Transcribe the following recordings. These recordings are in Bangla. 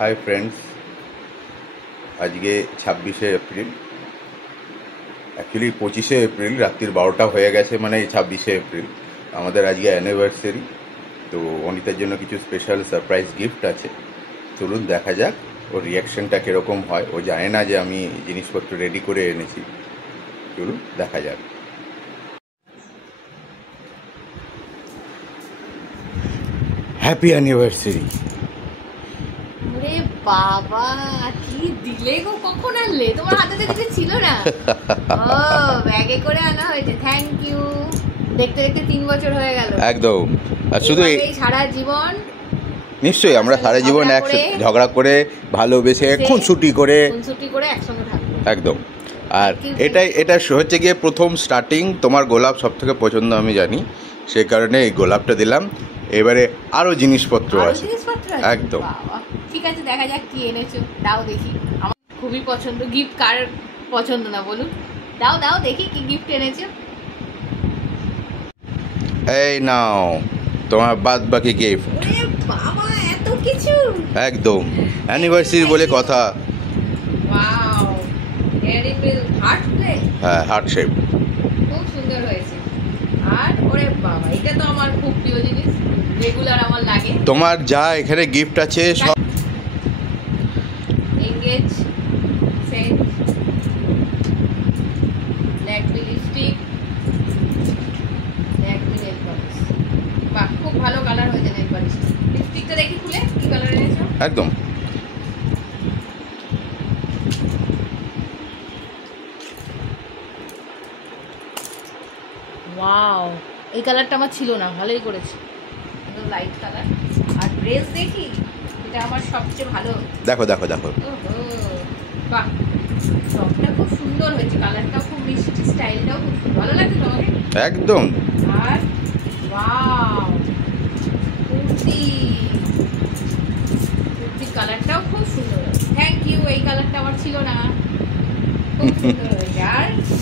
হাই ফ্রেন্ডস, আজকে 26শে এপ্রিল, অ্যাকচুয়ালি 25শে এপ্রিল, রাত্রির 12টা হয়ে গেছে, মানে 26শে এপ্রিল আমাদের আজকে অ্যানিভার্সারি। তো অনিতার জন্য কিছু স্পেশাল সারপ্রাইজ গিফট আছে। চলুন দেখা যাক ওর রিয়াকশনটা কীরকম হয়। ও জানে না যে আমি জিনিসপত্র রেডি করে এনেছি। চলুন দেখা যাক। Happy anniversary. ওরে বাবা, কি দিলে গো! কখন আনলে? তোমার হাতে তো কিছু ছিল না। ও, ব্যাগে করে আনা হয়েছে। Thank you. দেখতে দেখতে 3 বছর হয়ে গেল। একদম। আর শুধু এই সারা জীবন নিশ্চয়ই আমরা সারা জীবন ঝগড়া করে ভালোবেসে খুনসুটি করে একসঙ্গে থাকবো। একদম। আর এটা হচ্ছে গিয়ে প্রথম স্টার্টিং। তোমার গোলাপ সব থেকে পছন্দ আমি জানি, সেই কারণে এই গোলাপটা দিলাম। এবারে আরো জিনিসপত্র আছে। একদম। ঠিক আছে, দেখা যাক কি এনেছো। দাও দেখি, আমার খুবই পছন্দ। গিফট কার পছন্দ না বলুন? দাও দাও দেখি কি গিফট এনেছো। এই নাও তোমার বাদ বাকি গিফট। ওরে বাবা, এত কিছু! একদম অ্যানিভার্সারি বলে কথা। Wow, dairy milk heart shape. হ্যাঁ, হার্ট শেপ খুব সুন্দর হয়েছে। আর ওরে বাবা, এটা তো আমার খুব প্রিয় জিনিস, রেগুলার আমার লাগে। তোমার যা এখানে গিফট আছে সব Engage scent, Lakme lipstick, Lakme nail polish. বাহ, খুব ভালো কালার হয়েছে নেল পলিশ। লিপস্টিকটা দেখি খুলে কি কালার এনেছো। একদম। ওয়াও, এই কালারটা আমার ছিল না, ভালোই করেছে। একদম লাইট কালার। আর ড্রেস দেখি, এটা আমার সবচেয়ে ভালো। দেখো দেখো দেখো। ওহো, বাহ, টপটা খুব সুন্দর হয়েছে, কালারটাও খুব মিষ্টি, স্টাইলটাও খুব সুন্দর। ভালো লাগছে তোমাকে? একদম। আর ওয়াও, কুর্তি কালারটাও খুব সুন্দর। Thank you. এই কালারটা আমার ছিল না, খুব সুন্দর হয়েছে।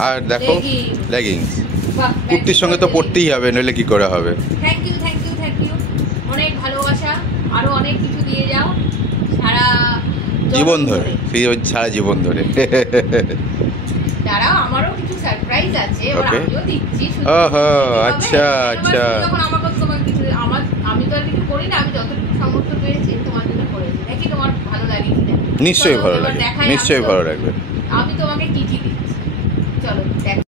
আর দেখো লেগিংস, কুর্তির সঙ্গে তো পরতেই হবে, নইলে কি করে হবে। Thank you thank you thank you. অনেক ভালোবাসা, আরো অনেক কিছু দিয়ে যাও সারা জীবন ধরে, সারা জীবন ধরে। দাঁড়াও, আমারও কিছু সারপ্রাইজ আছে, এবার আমিও দিচ্ছি। ওহো, আচ্ছা আচ্ছা। আমি তো আর কিছু করি না, আমি যতটুকু সামর্থ্য পেয়েছি তোমার জন্য করেছি। দেখি তোমার ভালো লাগে কিনা। নিশ্চয়ই ভালো লাগবে, নিশ্চয়ই ভালো লাগবে। আমি তোমাকে চিঠি দিই।